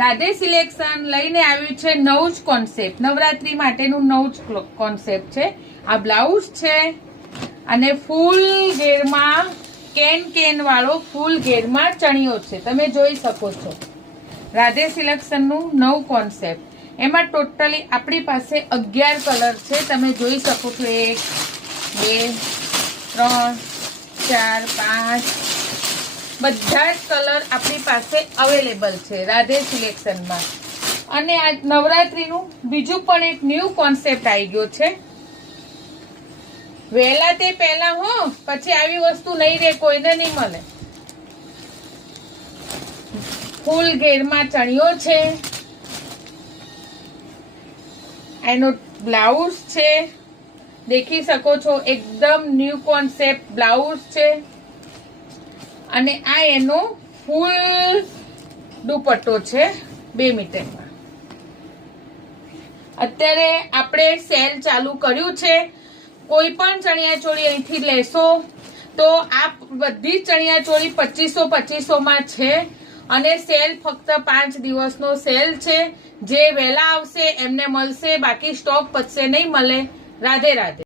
Radhe selection લઈને આવ્યું છે નવું જ કોન્સેપ્ટ, નવરાત્રી માટેનું નવું જ કોન્સેપ્ટ છે. આ બ્લાઉઝ છે અને ફૂલ ઘેરમાં કેન વાળો ફૂલ ઘેરમાં ચણિયો છે. તમે જોઈ શકો છો રાધે સિલેક્શનનું નવું કોન્સેપ્ટ. એમાં ટોટલી આપણી પાસે 11 કલર છે. તમે જોઈ શકો છો 1 2 3 4 5 બધા જ કલર આપણી પાસે અવેલેબલ છે રાધે સિલેક્શનમાં. અને આ નવરાત્રીનું બીજું પણ એક ન્યૂ કોન્સેપ્ટ આવી ગયો છે. વહેલા તે પહેલા હો, પછી આવી વસ્તુ નહીં રહે, કોઈને નહીં મળે. ફૂલ ઘેરમાં ચણિયો છે, એનો બ્લાઉઝ છે, દેખી શકો છો એકદમ ન્યૂ કોન્સેપ્ટ બ્લાઉઝ છે. અને આ એનો ફૂલ દુપટ્ટો છે 2 મીટરમાં. અત્યારે આપણે સેલ ચાલુ કર્યું છે. કોઈ પણ ચણિયાચોળી અહીંથી લેશો તો આ બધી ચણિયાચોળી 2500 માં છે. અને સેલ ફક્ત 5 દિવસનો સેલ છે. જે વહેલા આવશે એમને મળશે, બાકી સ્ટોક પતશે નહીં મળે. રાધે રાધે.